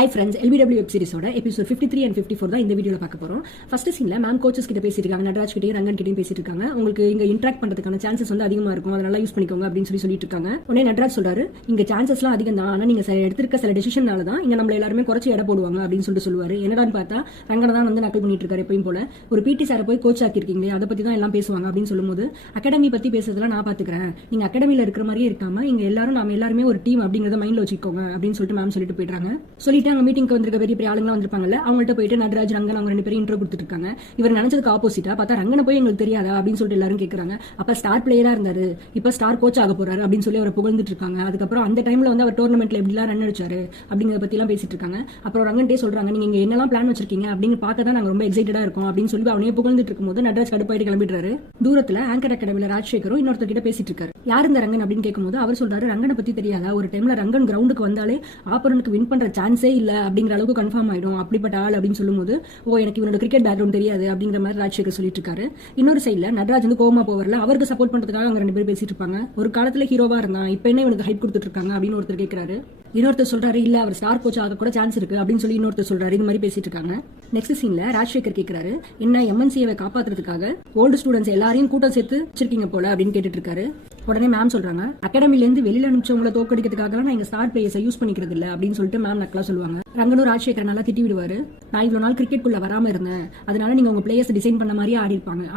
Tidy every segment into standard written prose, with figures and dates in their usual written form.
High friends, LBW web சீரிஸோட episode 53 and 54 தான் இந்த வீடியோவில் பார்க்க போகிறோம். ஃபர்ஸ்ட் சீனில் மேம் கோச்சஸ் கிட்ட பேசிட்டு இருக்காங்க, நடராஜ் கிட்டையும் ரங்கன் கிட்டையும் பேசிட்டு இருக்காங்க. உங்களுக்கு இங்கே இன்ட்ராக்ட் பண்ணுறதுக்கான சான்சஸ் வந்து அதிகமாக இருக்கும், அதை நல்லா யூஸ் பண்ணிக்கோங்க அப்படின்னு சொல்லிட்டு இருக்காங்க. உடனே நடராஜ் சொல்றாரு, இங்கே சான்சஸ்லாம் அதிகம் தான், ஆனால் நீங்கள் எடுத்திருக்க சில டெசிஷனால தான் இங்கே நம்மள எல்லாருமே குறைச்சி எடை போடுவாங்க அப்படின்னு சொல்லுவாரு. என்னடான்னு பார்த்தா ரங்கனை தான் வந்து நக்கல் பண்ணிட்டு இருக்காரு எப்பயும் போல. ஒரு பிடி சாரை போய் கோச் ஆக்கிருக்கீங்களே, அதை பற்றி தான் எல்லாம் பேசுவாங்க அப்படின்னு சொல்லும்போது, அகாடமி பற்றி பேசுறதுலாம் நான் பார்த்துக்கிறேன், நீங்கள் அகாடமியில் இருக்கிற மாதிரியே இருக்காம இங்கே நாம எல்லாருமே ஒரு டீம் அப்படிங்கிறத மைண்டில் வச்சுக்கோங்க அப்படின்னு சொல்லிட்டு மேம் சொல்லிட்டு போயிடுறாங்க. சொல்லிட்டு அங்கே மீட்டிங்க்கு வந்திருக்க பெரிய பெரிய ஆளுங்க வந்திருப்பாங்கல்ல, அவங்கள்ட்ட போயிட்டு நடராஜ் ரங்கன் அவங்க ரெண்டு பேரும் இன்ட்ரோ கொடுத்துட்டு இருக்காங்க. இவர் நினைச்சதுக்கு ஆப்போசிட்டா பார்த்தா ரங்கனை போய் எங்களுக்கு தெரியாதா அப்படின்னு சொல்லிட்டு எல்லாரும் கேட்கறாங்க. அப்ப ஸ்டார் பிளேயரா இருந்தாரு, இப்ப ஸ்டார் கோச் ஆக போறாரு அப்படின்னு சொல்லி அவரை புகழ்ந்துட்டு இருக்காங்க. அதுக்கப்புறம் அந்த டைம்ல வந்து அவர் டோர்னமெண்ட்ல எப்படிலாம் ரன் அடிச்சாரு அப்படிங்கறத பத்தி எல்லாம் பேசிட்டு இருக்காங்க. அப்புறம் ரங்கன்டே சொல்றாங்க, நீங்க இங்க என்னெல்லாம் பிளான் வச்சிருக்கீங்க அப்படின்னு பார்க்க தான் நாங்க ரொம்ப எக்ஸைட்டடா இருக்கோம் அப்படின்னு சொல்லி அவனே புகழ்ந்துட்டு இருக்கும்போது நடராஜ் கடுப்பாயிட்டு கிளம்பிடுறாரு. தூரத்துல ஆங்கர் அகாடமில ராஜசேகரும் இன்னொருத்தர் கிட்ட பேசிட்டு இருக்காரு. யார் இந்த ரங்கன் அப்படின்னு கேட்கும்போது அவர் சொல்றாரு, ரங்கனை பத்தி தெரியாதா, ஒரு டைம்ல ரங்கன் கிரவுண்டுக்கு வந்தாலே ஆப்பரனுக்கு வின் பண்ற சான்ஸே இல்ல அப்படிங்கிற அளவுக்கு கன்ஃபார்ம் ஆயிடும் அப்படிப்பட்ட ஆள் அப்படின்னு சொல்லும்போது, எனக்கு இவனோட கிரிக்கெட் பேக்ரவுண்ட் தெரியாது அப்படிங்கிற மாதிரி ராஜசேகர் சொல்லிட்டு இருக்காரு. இன்னொரு சைட்ல நடராஜ் வந்து கோமா போவர்ல அவருக்கு சப்போர்ட் பண்றதுக்காக அவங்க ரெண்டு பேரும் பேசிட்டு இருப்பாங்க. ஒரு காலத்துல ஹீரோவா இருந்தான், இப்ப என்ன இவனுக்கு ஹைப் கொடுத்துட்டு இருக்காங்க அப்படின்னு ஒருத்தர் கேட்கிறாரு. இன்னொருத்தர் சொல்றாரு, இல்ல அவர் ஸ்டார் கோச் ஆக கூட சான்ஸ் இருக்கு அப்படின்னு சொல்லி இன்னொருத்தர் சொல்றாரு. இது மாதிரி பேசிட்டு இருக்காங்க. நெக்ஸ்ட் சீன்ல ராஜசேகர் கேட்கிறாரு, என்ன MNCயை காப்பாத்துறதுக்காக ஓல்டு ஸ்டூடெண்ட்ஸ் எல்லாரையும் கூட்டம் சேர்த்து வச்சிருக்கீங்க போல அப்படின்னு கேட்டுட்டு இருக்காரு. உடனே மேம் சொல்றாங்க, அகாடமில இருந்து வெளியில அனுப்பிச்சவங்களை தோக்கடிக்கிறதுக்காக நான் எங்க ஸ்டார் பிளேயர்ஸை யூஸ் பண்ணிக்கிறது இல்ல அப்படின்னு சொல்லிட்டு மேம் நக்கலா சொல்லுவாங்க. ரங்கனும் ராஜசேகர் நல்லா திட்டி விடுவாரு, நான் இவ்வளவு நாள் கிரிக்கெட் குள்ள வராம இருந்தேன், அதனால நீங்க உங்க பிளேயர்ஸ் டிசைன் பண்ண மாதிரியே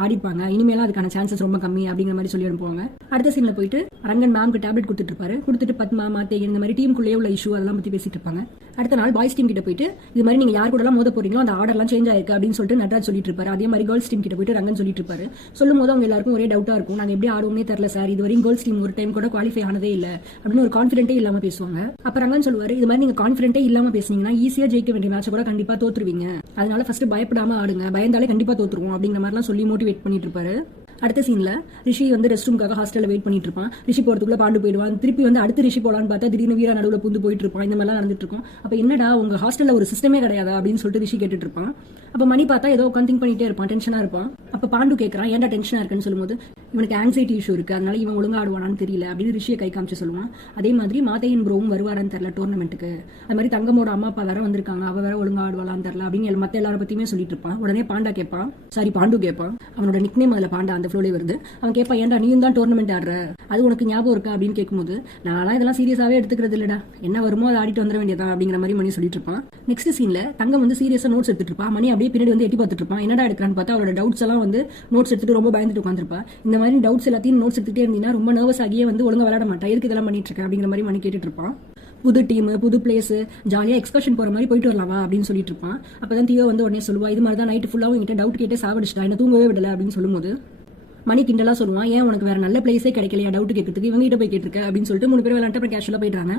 ஆடிப்பாங்க, இனிமேலாம் அதுக்கான சான்சஸ் ரொம்ப கம்மி அப்படிங்கிற மாதிரி சொல்லி அனுப்புவாங்க. அடுத்த சீன்ல போயிட்டு ரங்கன் மேம்க்கு டேப்லெட் கொடுத்துட்டு இருப்பாரு. கொடுத்துட்டு பத்மா மாத்தேகன் இந்த மாதிரி டீமுக்குள்ளே உள்ள இஷ்யூ அதெல்லாம் பத்தி பேசிட்டு இருப்பாங்க. அடுத்த நாள் பாய்ஸ் டீம் கிட்ட போயிட்டு இது மாதிரி நீங்க யார் கூட எல்லாம் மோத போறீங்களோ அந்த ஆர்டர்லாம் சேஞ்ச் ஆயிருக்கு அப்படின்னு சொல்லிட்டு நடராஜ் சொல்லிட்டு இருப்பாரு. அதே மாதிரி கேர்ள்ஸ் டீம் கிட்ட போயிட்டு ரங்கன் சொல்லிட்டு இருப்பாரு. சொல்லும் போது அவங்க எல்லாருக்கும் ஒரே டவுட்டா இருக்கும், நாங்க எப்படி ஆடுவோம்னே தெரியல சார், இது வரைக்கும் கேர்ள்ஸ் டீம் ஒரு டைம் கூட குவாலிஃபை ஆனதே இல்ல அப்படின்னு ஒரு கான்பிடென்ட்டே இல்லாம பேசுவாங்க. அப்ப ரங்கன் சொல்லுவாரு, இது மாதிரி நீங்க கான்பிடென்ட்டே இல்லாம பேசுனீங்கன்னா ஈஸியா ஜெயிக்க வேண்டிய மேட்சை கூட கண்டிப்பா தோத்துருவீங்க, அதனால ஃபர்ஸ்ட் பயப்படாம ஆடுங்க, பயந்தாலே கண்டிப்பா தோத்துருவோம் அப்படிங்கிற மாதிரிலாம் சொல்லி மோட்டிவேட் பண்ணிட்டு இருப்பாரு. அடுத்த சீன்ல ரிஷி வந்து ரெஸ்ட் ரூம்காக ஹாஸ்டல்ல வெயிட் பண்ணிட்டு இருப்பான். ரிஷி போறதுக்குள்ள பாண்டு போயிடுவான். திருப்பி வந்து அடுத்து ரிஷி போலான்னு பார்த்தா திடீர்னு வீரா நடுவுல புந்து போயிட்டு இருப்பான். இந்த மாதிரிலாம் நடந்துட்டு இருக்கும். அப்ப என்னடா உங்க ஹாஸ்டல்ல ஒரு சிஸ்டமே கிடையாதா அப்படின்னு சொல்லிட்டு ரிஷி கேட்டுட்டு இருப்பான். அப்ப மணி பார்த்தா ஏதோ உட்காந்து திங்க் பண்ணிட்டே இருப்பான், டென்ஷனா இருப்பான். அப்ப பாண்டு கேட்கறான், ஏன்டா டென்ஷனா இருக்குன்னு சொல்லும்போது, இவனுக்கு ஆங்ஸைட்டி இஷ்யூ இருக்கு, அதனால இவன் ஒழுங்கா ஆடுவானான்னு தெரியல அப்படின்னு ரிஷியை கை காமிச்சு சொல்லுவான். அதே மாதிரி மாத்தையன் ப்ரோவும் வருவாரான்னு தெரியல டோர்னமெண்ட்டுக்கு, அது மாதிரி தங்கமோட அம்மா அப்பா வேற வந்திருக்காங்க, அவ வேற ஒழுங்கா ஆடுவாளான்னு தெரியல அப்படின்னு மத்த எல்லார பத்தியுமே சொல்லிட்டு இருப்பான். உடனே பாண்டு கேட்பான், அவனோட நிக்னேம் அதுல பாண்டா அந்த ஃப்ளோலே வருது. அவன் கேட்பான், ஏன்டா நீயும் தான் டோர்னமெண்ட் ஆடுற, அது உனக்கு ஞாபகம் இருக்கா அப்படின்னு கேட்கும்போது, நான் இதெல்லாம் சீரியஸாவே எடுத்துக்கிறது இல்லடா, என்ன வருமோ அதை ஆடிட்டு வந்துட வேண்டியதான் அப்படிங்கிற மாதிரி மணி சொல்லிட்டு இருப்பான். நெக்ஸ்ட் சீன்ல தங்கம் வந்து சீரியஸா நோட்ஸ் எடுத்துட்டு இருப்பான். மணி அப்படியே பின்னாடி வந்து எட்டி பார்த்துட்டு இருப்பான். என்னடா எடுக்கிறான்னு பார்த்தா அவரோட டவுட்ஸ் எல்லாம் வந்து நோட்ஸ் எடுத்துட்டு ரொம்ப பயந்துட்டு உட்காந்துருப்பா. இந்த மாதிரி டவுட்ஸ் எல்லாத்தையும் நோட்ஸ் எடுத்துட்டே இருந்தீங்கன்னா ரொம்ப நர்வஸ் ஆகியே வந்து ஒழுங்கா விளையாட மாட்டா, எதுக்கு இதெல்லாம் பண்ணிட்டு இருக்கேன் அப்படிங்கிற மாதிரி மணி கேட்டுட்டு இருப்பான். புது டீம், புது பிளேஸ், ஜாலியா எக்ஸ்கர்ஷன் போற மாதிரி போயிட்டு வரலாமா அப்படின்னு சொல்லிட்டு இருப்பான். அப்பதான் தியோ வந்து உடனே சொல்லுவா, இது மாதிரி தான் நைட்டு ஃபுல்லாவும் என்கிட்ட டவுட் கேட்டே சாவடிச்சிட்டா, என்ன தூங்கவே விடல அப்படின்னு சொல்லும்போது மணி கிண்டலா சொல்லுவான், ஏன் உனக்கு வேற நல்ல பிளேஸே கிடைக்கலையா டவுட் கேட்கறதுக்கு, இவங்க கிட்ட போய் கேட்டிருக்க அப்படின்னு சொல்லிட்டு 3 பேர் விளையாண்டு அப்புறம் கேஷுவலா போயிடுறாங்க.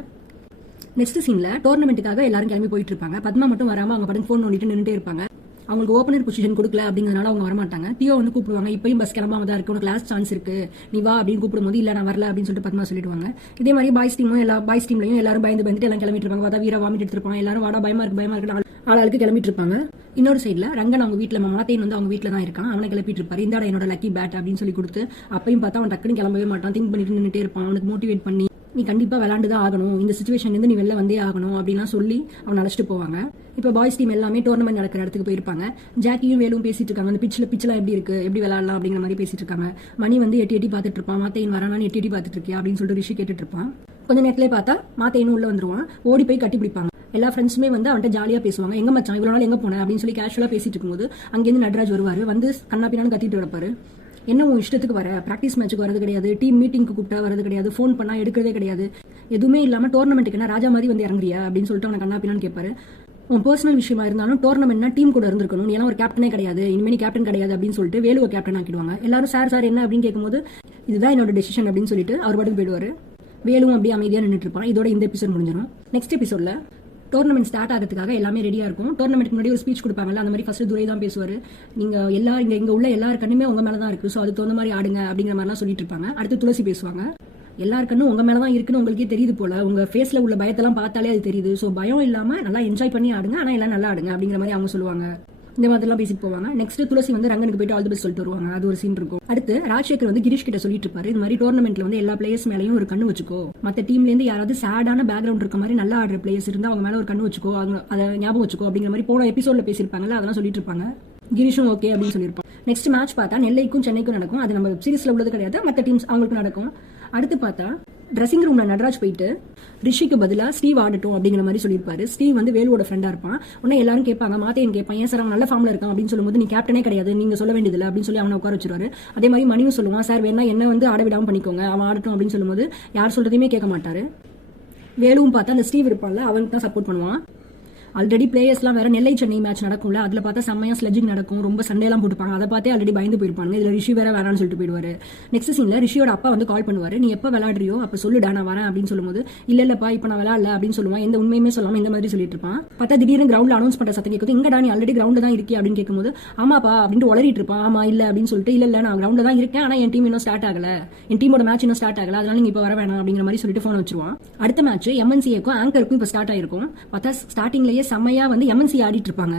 நெக்ஸ்ட் சீன்ல டோர்னமெண்ட்டுக்காக எல்லாரும் கிளம்பி போயிட்டு இருப்பாங்க. பத்மா மட்டும் வராம அவங்க படம் போன் நோண்டிட்டு நின்றுட்டே இருப்பாங்க. அவங்களுக்கு ஓப்பனர் பொசிஷன் கொடுக்கல அப்படிங்கறதுனால அவங்க வரமாட்டாங்க. தியோ வந்து கூப்பிடுவாங்க, இப்பயும் பஸ் கிளம்பாம தான் இருக்கு, உனக்கு லாஸ்ட் சான்ஸ் இருக்கு, நீ வா அப்படின்னு கூப்பிடும்போது இல்ல நான் வரல அப்படின்னு சொல்லிட்டு பத்மா சொல்லிடுவாங்க. இதே மாதிரி பாய்ஸ் டீம்லயும் எல்லாரும் பயந்துட்டு எல்லாம் கிளம்பிட்டு இருப்பாங்க. பார்த்தா வீரா வாமிட்டு எடுத்துருப்பாங்க. எல்லாரும் வாடா பயமா இருக்கு ஆளாளுக்கு கிளம்பிட்டு இருப்பாங்க. இன்னொரு சைட்ல ரங்கன் அவங்க வீட்டுல மாத்தையன் வந்து அவங்க வீட்டுல தான் இருக்கான். அவனை கிளப்பிட்டு இருப்பாரு, இந்தாடா என்னோட லக்கி பேட் அப்படின்னு சொல்லி கொடுத்து, அப்பயும் பார்த்தா அவன் டக்குன்னு கிளம்பவே மாட்டான், திங்க் பண்ணிட்டு நின்றுட்டே இருப்பான். அவனுக்கு மோட்டிவேட் பண்ணி, நீ கண்டிப்பா விளையாண்டுதான் ஆகணும், இந்த சிச்சுவேஷன்ல இருந்து நீ வெளில வந்தே ஆகணும் அப்படின்லாம் சொல்லி அவன் அழைச்சிட்டு போவாங்க. இப்ப பாய்ஸ் டீம் எல்லாமே டோர்னமெண்ட் நடக்கிற இடத்துக்கு போயிருப்பாங்க. ஜாக்கியும் வேலும் பேசிட்டு இருக்காங்க, அந்த பிச்செல்லாம் எப்படி இருக்கு, எப்படி விளையாடலாம் அப்படிங்கிற மாதிரி பேசிட்டு இருக்காங்க. மணி வந்து எட்டி பார்த்துட்டு இருப்பான், மாத்தையன் வரானான்னு எட்டி பார்த்துட்டு இருக்கியா அப்படின்னு சொல்லிட்டு ரிஷி கேட்டுட்டு இருப்பான். கொஞ்ச நேரத்திலே பார்த்தா மாத்தையனும் உள்ள வந்துருவான். ஓடி போய் கட்டி பிடிப்பாங்க. எல்லா ஃப்ரெண்ட்ஸுமே வந்து அவன்கிட்ட ஜாலியா பேசுவாங்க, எங்க மச்சான் இவ்வளவு நாள் எங்க போன அப்படின்னு சொல்லி கேஷுவலா பேசிட்டு இருக்கும்போது அங்கிருந்து நடராஜ் வருவாரு. வந்து கண்ணாப்பினான்னு கத்திட்டு வரப்பாரு, என்ன உன் இஷ்டத்துக்கு வர, பிராக்டிஸ் மேட்சுக்கு வரது கிடையாது, டீம் மீட்டிங்க்கு கூப்பிட்டா வரது கிடையாது, ஃபோன் பண்ணா எடுக்கிறதே கிடையாது, எதுவுமே இல்லாம டோர்னமெண்ட்டுக்கு என்ன ராஜா மாதிரி வந்து இறங்குறியா அப்படின்னு சொல்லிட்டு அவனை கண்ணாப்பினான்னு கேட்பாரு. உன் பர்சனல் விஷயமா இருந்தாலும் டோர்னமெண்ட்னா டீம் கூட இருந்திருக்கணும், நீ எல்லாம் ஒரு கேப்டனே கிடையாது, இனிமே கேப்டன் கிடையாது அப்படின்னு சொல்லிட்டு வேலுவை கேப்டன் ஆக்கிடுவாங்க. எல்லாரும் சார் என்ன அப்படின்னு கேட்கும்போது, இதுதான் என்னோட டெசிஷன் அப்படின்னு சொல்லிட்டு அவர் பாட்டுக்கு போயிடுவாரு. வேலும் அப்படியே அமைதியா நின்றுட்டு இருப்பான். இதோட இந்த எபிசோட் முடிஞ்சிடும். நெக்ஸ்ட் எபிசோட்ல டோர்னமெண்ட் ஸ்டார்ட் ஆகிறதுக்காக எல்லாமே ரெடியா இருக்கும். டோர்னமெண்ட்க்கு முன்னாடி ஒரு ஸ்பீச் கொடுப்பாங்கல்ல, அந்த மாதிரி ஃபர்ஸ்ட் துரை தான் பேசுவாரு. நீங்க இங்க உள்ள எல்லாரு கண்ணுமே உங்க மேலதான் இருக்கு, சோ அதுக்கு தகுந்த மாதிரி ஆடுங்க அப்படிங்கிற மாதிரிலாம் சொல்லிட்டு இருப்பாங்க. அடுத்து துளசி பேசுவாங்க, எல்லாருக்கணும் உங்க மேலதான் இருக்குன்னு உங்களுக்கே தெரியுது போல, உங்க ஃபேஸ்ல உள்ள பயத்தெல்லாம் பார்த்தாலே அது தெரியுது, சோ பயம் இல்லாம நல்லா என்ஜாய் பண்ணி ஆடுங்க, ஆனா எல்லாம் நல்லா ஆடுங்க அப்படிங்கிற மாதிரி அவங்க சொல்லுவாங்க. இந்த மாதிரிலாம் பேசிட்டு போவாங்க. நெக்ஸ்ட் துளசி வந்து ரங்கனுக்கு போயிட்டு ஆல் தி பெஸ்ட் சொல்லிட்டு வருவாங்க. அது ஒரு சீன் இருக்கும். அடுத்து ராஜசேகர் வந்து கிரீஷ் கிட்ட சொல்லிட்டு இருப்பாரு, இது மாதிரி டோர்னமெண்ட்ல வந்து எல்லா பிளேயர்ஸ் மேலயும் ஒரு கண்ணு வச்சுக்கோ, மத்த டீம்ல இருந்து யாராவது சேடான பேக்ரவுண்ட் இருக்க மாதிரி நல்லா ஆடுற பிளேயர்ஸ் இருந்தா அவங்க மேல ஒரு கண்ணு வச்சுக்கோ, அதை ஞாபகம் வச்சுக்கோ அப்படிங்கிற மாதிரி போன எபிசோட்ல பேசியிருப்பாங்கல்ல, அதெல்லாம் சொல்லிட்டு இருப்பாங்க. கிரீஷும் ஓகே அப்படின்னு சொல்லியிருப்பான். நெக்ஸ்ட் மேட்ச் பார்த்தா நெல்லைக்கும் சென்னைக்கும் நடக்கும். அது நம்ம சீரிஸ்ல உள்ளது கிடையாது, மற்ற டீம்ஸ் அவங்களுக்கு நடக்கும். அடுத்து பார்த்தா ட்ரெஸ்ஸிங் ரூம்ல நடராஜ் போயிட்டு ரிஷிக்கு பதிலா ஸ்டீவ் ஆடட்டும் அப்படிங்கிற மாதிரி சொல்லியிருப்பாரு. ஸ்டீவ் வந்து வேலுவோட ஃப்ரெண்டா இருப்பான். உடனே எல்லாரும் கேட்பாங்க, மாத்தையன் கேட்பான், ஏன் சார் அவன் நல்ல ஃபார்ம்ல இருக்கான் அப்படின்னு சொல்லும்போது, நீ கேப்டனே கிடையாது, நீங்க சொல்ல வேண்டியதில்லை அப்படின்னு சொல்லி அவனை உட்கார வச்சிருவாரு. அதே மாதிரி மணியும் சொல்லுவான், சார் வேணா என்ன வந்து ஆட விடாம பண்ணிக்கோங்க, அவன் ஆடட்டும் அப்படின்னு சொல்லும்போது யார் சொல்றதையுமே கேட்க மாட்டாரு. வேலுவும் பார்த்தா அந்த ஸ்டீவ் இருப்பான்ல, அவனுக்கு தான் சப்போர்ட் பண்ணுவான். ஆல்ரெடி பிளேயர்ஸ்லாம் வேற நெல்லை சென்னை மேட்ச் நடக்கும்ல, அதுல பார்த்தா செம்மையா ஸ்லெட்ஜிங் நடக்கும், ரொம்ப சண்டையெல்லாம் போட்டுப்பாங்க. அதை பார்த்தே ஆல்ரெடி பயந்து போயிருப்பாங்க. இதுல ரிஷி வேற வேறான்னு சொல்லிட்டு போயிடுவாரு. நெக்ஸ்ட் சீன்ல ரிஷியோட அப்பா வந்து கால் பண்ணுவாரு, நீ எப்ப விளையாடுறியோ அப்ப சொல்லுடா நான் வரேன் அப்படின்னு சொல்லும்போது, இல்லப்பா இப்ப நான் விளையாடல அப்படின்னு சொல்லுவான். எந்த உண்மையுமே சொல்லாம இந்த மாதிரி சொல்லிட்டு இருப்பான். பார்த்தா திடீர்னு கிரவுண்ட்ல அனௌன்ஸ் பண்ற சத்தம் கேட்குது, இங்கடா நீ ஆல்ரெடி கிரவுண்ட் தான் இருக்கே அப்படின்னு கேட்கும்போது, ஆமாப்பா அப்படின்னு உளறிட்டு இருப்பான். ஆமா இல்ல அப்படின்னு சொல்லிட்டு, இல்ல நான் கிரவுண்ட்ல தான் இருக்கேன், ஆனா என் டீம் இன்னும் ஸ்டார்ட் ஆகல, என் டீமோட மேட்ச் இன்னும் ஸ்டார்ட் ஆகல, அதனால நீங்க இப்ப வர வேணாம் அப்படிங்கிற மாதிரி சொல்லிட்டு போன் வச்சிருவான். அடுத்த மேட்ச் எம்என்சிஏக்கும் ஆங்கருக்கும் இப்ப ஸ்டார்ட் ஆயிருக்கும். பார்த்தா ஸ்டார்டிங்லயே செம்மையா வந்து எம்என்சி ஆடிட்டு இருப்பாங்க.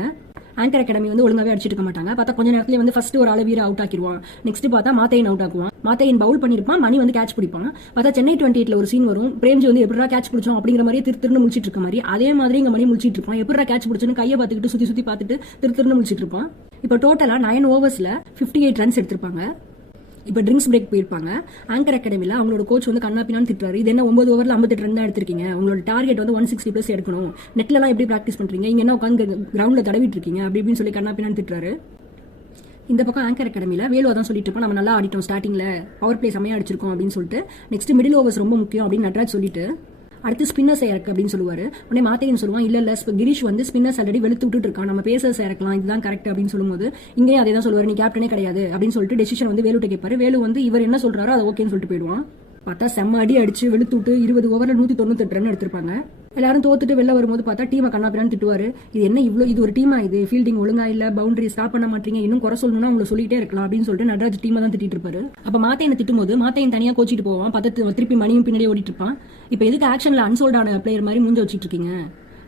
ஆங்கர் அகாடமி வந்து ஒழுங்காவே அடிச்சிட்டு இருக்க மாட்டாங்க. பார்த்தா கொஞ்ச நேரத்துல வந்து ஃபர்ஸ்ட் ஒரு அளவீர அவுட் ஆக்கிடுவான். நெக்ஸ்ட் பார்த்தா மாத்தையன் அவுட் ஆக்குவான். மாத்தையன் பவுல் பண்ணிருப்பான், மணி வந்து கேட்ச் பிடிப்பான். பார்த்தா சென்னை 28ல ஒரு சீன் வரும், பிரேம்ஜி வந்து எப்படா கேட்ச் பிடிச்சோம் அப்படிங்கிற மாதிரி திருன்னு முடிச்சிட்டு இருக்க மாதிரி, அதே மாதிரி இங்க மணி முடிச்சிட்டு இருப்பான். எப்படா கேட்ச் பிடிச்சோன்னு கையை பார்த்துக்கிட்டு சுத்தி பார்த்துட்டு திருன்னு முடிச்சிட்டு இருப்பான். இப்போ டோட்டலா 9 ஓவர்ஸ்ல 58 ரன்ஸ் எடுத்திருப்பாங்க. இப்போ ட்ரிங்க்ஸ் பிரேக் போயிருப்பாங்க. ஆங்கர் அகாடமியில் அவங்களோட கோச் வந்து கண்ணாப்பினான்னு திட்டுறாரு, இது என்ன 9 ஓவரில் 58 ரன் தான் எடுத்திருக்கீங்க, உங்களோட டார்கெட் வந்து 160+ எடுக்கணும், நெட்லலாம் எப்படி ப்ராக்டிஸ் பண்ணுறீங்க, இங்கே என்ன உட்காந்து கிரவுண்டில் தடவிட்டு இருக்கீங்க அப்படி இப்படின்னு சொல்லி கண்ணாப்பினான்னு திட்டுறாரு. இந்த பக்கம் ஆங்கர் அகாடமியில் வேலுவா தான் சொல்லிட்டு இருப்போம், நம்ம நல்லா ஆடிட்டோம், ஸ்டார்டிங்கில் பவர் பிளே செம்மையாக அடிச்சிருக்கோம் அப்படின்னு சொல்லிட்டு. நெக்ஸ்ட் மிடில் ஓவர்ஸ் ரொம்ப முக்கியம் அப்படின்னு நட்ராஜ் சொல்லிட்டு, அடுத்து ஸ்பின்னர்ஸ் இறக்கு அப்படின்னு சொல்லுவாரு. உடனே மாத்தையன் சொல்லுவான், இல்ல கிரீஷ் வந்து ஸ்பின்னர்ஸ் ஆல்ரெடி வெளுத்து விட்டுட்டு இருக்கான், நம்ம பேசர்ஸ் இறக்கலாம், இதுதான் கரெக்ட் அப்படின்னு சொல்லும்போது, இங்கேயும் அதே தான் சொல்லுவாரு, நீ கேப்டனே கிடையாது அப்படின்னு சொல்லிட்டு டெசிஷன் வந்து வேலுட்ட கேட்பாரு. வேலு வந்து இவர் என்ன சொல்றாரோ அதை ஓகேன்னு சொல்லிட்டு போயிடுவான். பார்த்தா செம்ம அடி அடிச்சு வெளுத்து விட்டு 20 ஓவர்ல 198 ரன் எடுத்திருப்பாங்க. எல்லாரும் தோத்துட்டு வெளில வரும்போது பார்த்தா டீமை கண்ணாப்பிரான்னு திட்டுவாரு, இது என்ன இது ஒரு டீமா, இது ஃபீல்டிங் ஒழுங்கா இல்ல, பவுண்டரி ஸ்டாப் பண்ண மாட்டீங்க, இன்னும் குறை சொல்லணும்னா உங்களை சொல்லிட்டே இருக்கலாம் அப்படின்னு சொல்லிட்டு நடராஜ் டீமை தான் திட்டிட்டு இருப்பாரு. அப்ப மாத்தையனை திட்டும்போது மாத்தையன் தனியா கோச்சிட்டு போவான், பத்தத்து திருப்பி மணியும் பின்னாடி ஓடிட்டு இருப்பான். இப்ப எதுக்கு ஆக்ஷன்ல அன்சோல்டான பிளேயர் மாதிரி மூஞ்ச வச்சிட்டு இருக்கீங்க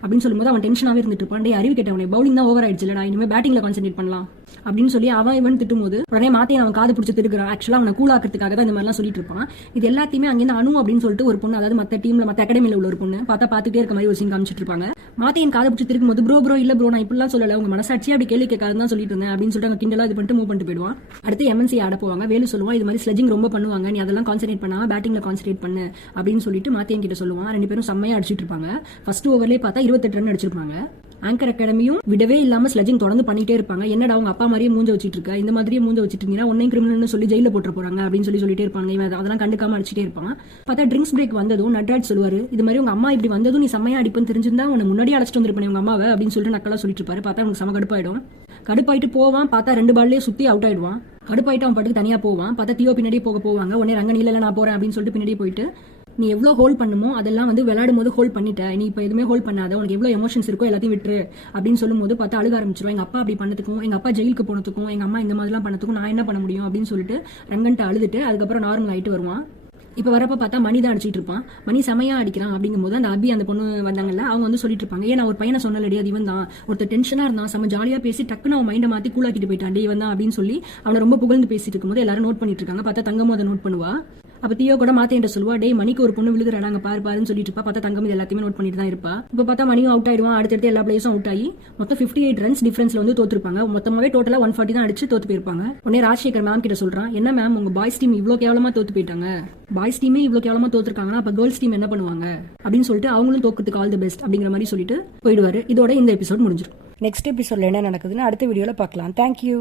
அப்படின்னு சொல்லும்போது அவன் டென்ஷனாவே இருந்துட்டு இருப்பான். அறிவு கேட்டவனே, பவுலிங் தான் ஓவர் ஆயிடுச்சு, நான் இனிமே பேட்டிங்ல கான்சென்ட்ரேட் பண்ணலாம் அப்படின்னு சொல்லி அவன் இவன் திட்டும்போது உடனே மாத்தையன் அவன் காது பிடிச்சி திருக்கிறான். ஆக்சுவலா அவனை கூலாக்கிறதுக்காக தான் இந்த மாதிரிலாம் சொல்லிட்டு இருப்பான். இது எல்லாத்தையுமே அங்கிருந்து அனு அப்படின்னு சொல்லிட்டு ஒரு பொண்ணு, அதாவது மத்த டீம்ல மத்த அகாடமியில உள்ள ஒரு பொண்ணு பார்த்துட்டே இருக்க மாதிரி ஒரு சீன் காமிச்சிட்டு இருப்பாங்க. மாத்தையன் காது பிடிச்சி திருக்கும் போது, ப்ரோ இல்ல ப்ரோ நான் இப்படிலாம் சொல்லல, உங்க மனசாட்சியே அப்படி கேள்வி கேட்காதுன்னு தான் சொல்லிட்டு இருந்தேன் அப்படின்னு சொல்லிட்டு அவங்க கிண்டலா இது பண்ணிட்டு மூவ் பண்ணிட்டு போயிடுவான். அடுத்து எம்என்சி ஆட போவாங்க. வேலு சொல்லுவான், இது மாதிரி ஸ்லெட்ஜிங் ரொம்ப பண்ணுவாங்க, நீ அதெல்லாம் கான்சென்ட்ரேட் பண்ணாம பேட்டிங்ல கான்சென்ட்ரேட் பண்ணு அப்படின்னு சொல்லிட்டு மாத்தையன் கிட்ட சொல்லுவான். 2 பேரும் செம்மையா அடிச்சிட்டு இருப்பாங்க. ஃபர்ஸ்ட் ஓவர்லேயே பார்த்தா 28 ரன் அடிச்சிருப்பாங்க. ஆங்கர் அகாடமியும் விடவே இல்லாம ஸ்லெட்ஜிங் தொடர்ந்து பண்ணிட்டே இருப்பாங்க. என்னடா அவங்க அப்பா மாதிரியே மூஞ்ச வச்சிட்டு இருக்கா, இந்த மாதிரியே மூஞ்ச வச்சிட்டு இருந்தீங்கன்னா ஒன்னையும் கிரிமினல்னு சொல்லி ஜெயில போட்டு போறாங்க அப்படின்னு சொல்லிட்டே இருப்பாங்க. இவன் அதெல்லாம் கண்டுக்காம அடிச்சிட்டே இருப்பான். பார்த்தா ட்ரிங்க்ஸ் பிரேக் வந்ததும் நட்ராஜ் சொல்லுவாரு, இது மாதிரி உங்க அம்மா இப்படி வந்ததும் நீ செம்மையா அடிப்புன்னு தெரிஞ்சிருந்தா உன்னை முன்னாடியே அழைச்சிட்டு வந்திருப்பேன் உங்க அம்மாவை அப்படின்னு சொல்லிட்டு நக்கலா சொல்லிட்டு இருப்பாரு. பார்த்தா அவனுக்கு செம கடுப்பாயிடும். கடுப்பாயிட்டு போவான். பார்த்தா 2 பால்லேயே சுத்தி அவுட் ஆயிடுவான். கடுப்பாயிட்டு அவன் பாட்டுக்கு தனியா போவான். பார்த்தா தியோ பின்னாடியே போவாங்க. உடனே ரங்கன் இல்ல நான் போறேன் அப்படின்னு சொல்லிட்டு பின்னாடியே போயிட்டு, நீ எவ்வளோ ஹோல்ட் பண்ணுமோ அதெல்லாம் வந்து விளையாடும் போது ஹோல்ட் பண்ணிட்ட, நீ இப்போ எதுவுமே ஹோல்ட் பண்ணாத, உனக்கு எவ்வளோ எமோஷன்ஸ் இருக்கோ எல்லாத்தையும் விட்டுரு அப்படின்னு சொல்லும்போது பார்த்தா அழுக ஆரம்பிச்சிருவா. எங்க அப்பா அப்படி பண்ணதுக்கும், எங்க அப்பா ஜெயிலுக்கு போனதுக்கும், எங்க அம்மா இந்த மாதிரிலாம் பண்ணதுக்கும் நான் என்ன பண்ண முடியும் அப்படின்னு சொல்லிட்டு ரங்கன்ட்ட அழுதுட்டு அதுக்கப்புறம் நார்மல் ஆயிட்டு வருவான். இப்போ வரப்ப பார்த்தா மணி தான் அடிச்சிட்டு இருப்பான். மணி செமையா அடிக்கிறான் அப்படிங்கும்போது அந்த அபி அந்த பொண்ணு வந்தாங்கல்ல, அவங்க வந்து சொல்லிட்டு இருப்பாங்க, ஏன் நான் ஒரு பையனை சொன்னலடி அது இவன் தான், ஒருத்தர் டென்ஷனா இருந்தான், செம்ம ஜாலியா பேசி டக்குன்னு அவன் மைண்டை மாத்தி கூலாக்கிட்டு போயிட்டான் இவன் தான் அப்படின்னு சொல்லி அவனை ரொம்ப புகழ்ந்து பேசிட்டு இருக்கும்போது எல்லாரும் நோட் பண்ணிட்டு இருக்காங்க. பார்த்தா தங்கமும் அதை நோட் பண்ணுவா. அப்ப தியோ கூட மாத்தேன் சொல்லுவா, டே மணிக்கு ஒரு பொண்ணு விழுகிறாங்க பாருன்னு சொல்லிட்டு இருப்பா. பார்த்தா தங்கம் இது எல்லாத்தையுமே நோட் பண்ணிட்டு தான் இருப்பா. இப்ப பார்த்தா மணியும் அவுட் ஆயிடுவான். அடுத்தடுத்து எல்லா பிளேயர்ஸும் அவுட் ஆகி மொத்தம் 58 ரன்ஸ் டிஃபரன்ஸ்ல வந்து தோத்துருப்பாங்க. மொத்தமாவே டோட்டலா 140 தான் அடிச்சு தோத்து போயிருப்பாங்க. உடனே ராஜசேகர் மேம் கிட்ட சொல்றான், என்ன மேம் உங்க பாய்ஸ் டீம் இவ்வளவு கேவலமா தோத்து போயிட்டாங்க, பாய்ஸ் டீமே இவ்வளவு கேவலமா தோத்துருக்காங்கன்னா அப்ப கேர்ள்ஸ் டீம் என்ன பண்ணுவாங்க அப்படின்னு சொல்லிட்டு அவங்களும் தோக்கிறதுக்கு ஆல் தி பெஸ்ட் அப்படிங்கிற மாதிரி சொல்லிட்டு போயிடுவாரு. இதோட இந்த எபிசோட் முடிஞ்சிடும். நெக்ஸ்ட் எபிசோட்ல என்ன நடக்குதுன்னு அடுத்த வீடியோல பார்க்கலாம். தேங்க்யூ.